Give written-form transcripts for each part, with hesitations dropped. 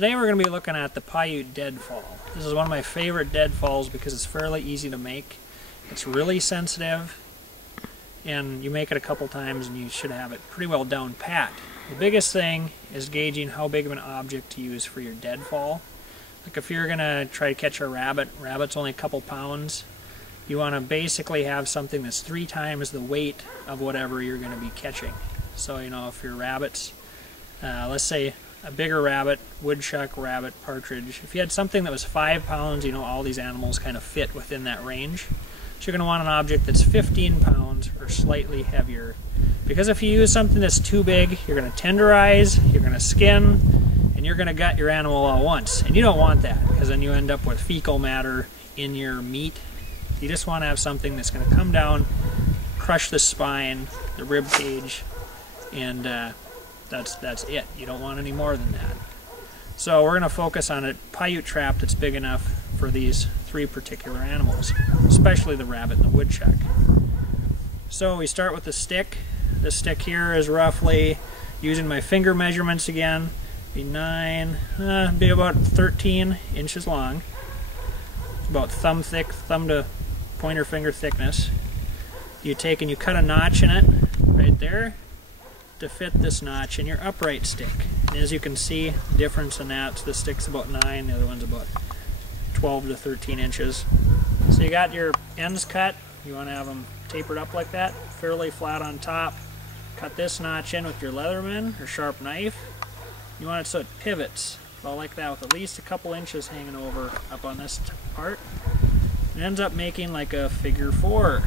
Today we're going to be looking at the Piaute Deadfall. This is one of my favorite deadfalls because it's fairly easy to make. It's really sensitive, and you make it a couple times and you should have it pretty well down pat. The biggest thing is gauging how big of an object to use for your deadfall. Like if you're going to try to catch a rabbit's only a couple pounds, you want to basically have something that's 3 times the weight of whatever you're going to be catching. So, you know, if your rabbit's, let's say a bigger rabbit, woodchuck, rabbit, partridge, if you had something that was 5 pounds, you know, all these animals kind of fit within that range. So you're going to want an object that's 15 pounds or slightly heavier. Because if you use something that's too big, you're going to tenderize, you're going to skin, and you're going to gut your animal all at once. And you don't want that, because then you end up with fecal matter in your meat. You just want to have something that's going to come down, crush the spine, the rib cage, and that's it. You don't want any more than that. So we're going to focus on a Piaute trap that's big enough for these 3 particular animals, especially the rabbit and the woodchuck. So we start with the stick. This stick here is roughly, using my finger measurements again, be about 13 inches long. It's about thumb thick, thumb to pointer finger thickness. You take and you cut a notch in it right there to fit this notch in your upright stick. And as you can see, the difference in that, so the stick's about 9, the other one's about 12 to 13 inches. So you got your ends cut, you want to have them tapered up like that, fairly flat on top. Cut this notch in with your Leatherman or sharp knife. You want it so it pivots, about like that, with at least a couple inches hanging over up on this part. It ends up making like a figure 4.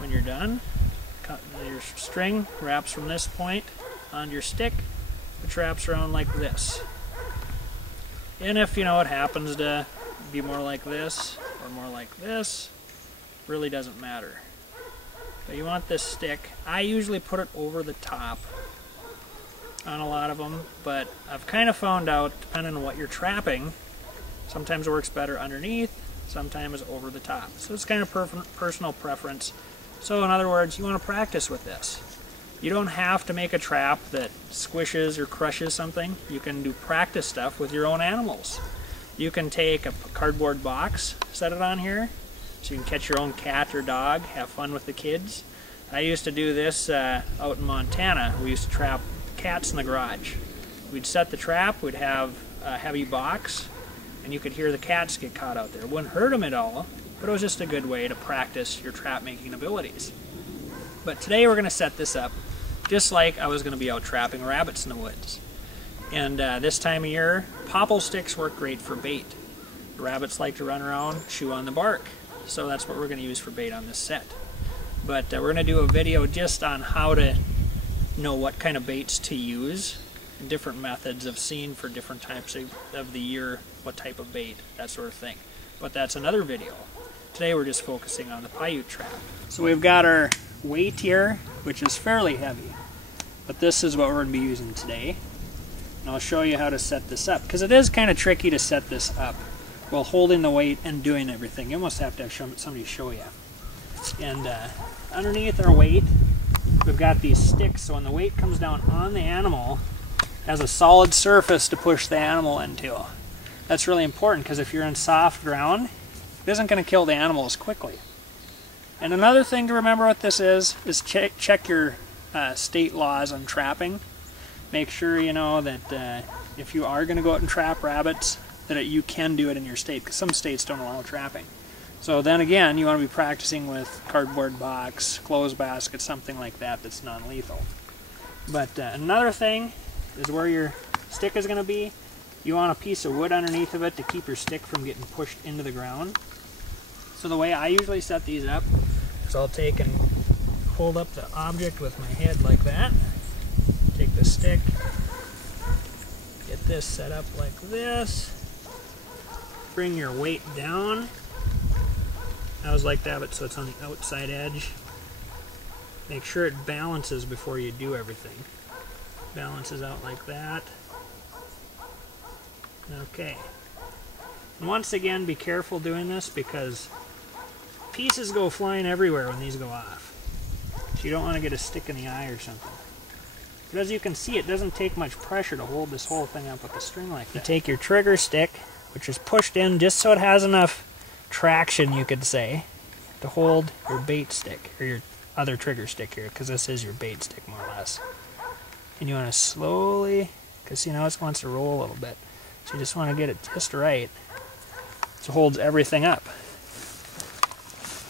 When you're done, your string wraps from this point onto your stick, which wraps around like this. And if, you know, it happens to be more like this or more like this, really doesn't matter. But you want this stick, I usually put it over the top on a lot of them, but I've kind of found out, depending on what you're trapping, sometimes it works better underneath, sometimes over the top. So it's kind of personal preference. So in other words, you want to practice with this. You don't have to make a trap that squishes or crushes something. You can do practice stuff with your own animals. You can take a cardboard box, set it on here, so you can catch your own cat or dog, have fun with the kids. I used to do this out in Montana. We used to trap cats in the garage. We'd set the trap, we'd have a heavy box, and you could hear the cats get caught out there. It wouldn't hurt them at all, but it was just a good way to practice your trap making abilities. But today we're going to set this up just like I was going to be out trapping rabbits in the woods. And this time of year, popple sticks work great for bait. The rabbits like to run around, chew on the bark. So that's what we're going to use for bait on this set. But we're going to do a video just on how to know what kind of baits to use, and different methods of seeing for different types of the year, what type of bait, that sort of thing. But that's another video. Today we're just focusing on the Piaute trap. So we've got our weight here, which is fairly heavy. But this is what we're going to be using today. And I'll show you how to set this up, because it is kind of tricky to set this up while holding the weight and doing everything. You almost have to have somebody show you. And underneath our weight, we've got these sticks, so when the weight comes down on the animal, it has a solid surface to push the animal into. That's really important, because if you're in soft ground, it isn't going to kill the animal as quickly. And another thing to remember what this is check your state laws on trapping. Make sure you know that if you are going to go out and trap rabbits, that you can do it in your state, because some states don't allow trapping. So then again, you want to be practicing with cardboard box, clothes basket, something like that that's non-lethal. But another thing is where your stick is going to be. You want a piece of wood underneath of it to keep your stick from getting pushed into the ground. So the way I usually set these up is I'll take and hold up the object with my head like that. Take the stick, get this set up like this. Bring your weight down. I always like to have it so it's on the outside edge. Make sure it balances before you do everything. Balances out like that. Okay. And once again, be careful doing this, because pieces go flying everywhere when these go off. So you don't want to get a stick in the eye or something. But as you can see, it doesn't take much pressure to hold this whole thing up with the string like that. You take your trigger stick, which is pushed in just so it has enough traction, you could say, to hold your bait stick, or your other trigger stick here, because this is your bait stick more or less. And you want to slowly, because see now it wants to roll a little bit, so you just want to get it just right so it holds everything up.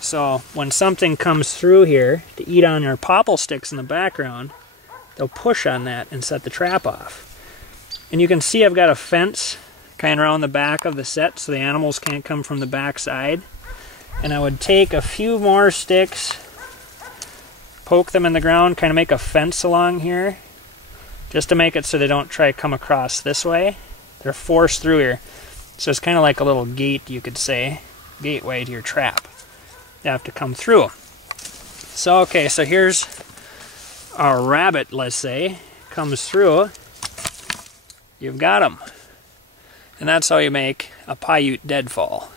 So when something comes through here to eat on your popple sticks in the background, they'll push on that and set the trap off. And you can see I've got a fence kind of around the back of the set so the animals can't come from the back side. And I would take a few more sticks, poke them in the ground, kind of make a fence along here, just to make it so they don't try to come across this way. They're forced through here. So it's kind of like a little gate, you could say, gateway to your trap. You have to come through. So okay, so here's our rabbit, let's say, comes through. You've got him. And that's how you make a Piaute Deadfall.